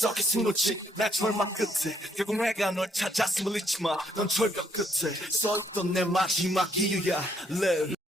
저기 스무치 날 절망 끝에 결국 내가 널 찾았음을 잊지마 넌 절벽 끝에 써있던 내 마지막 이유야 Live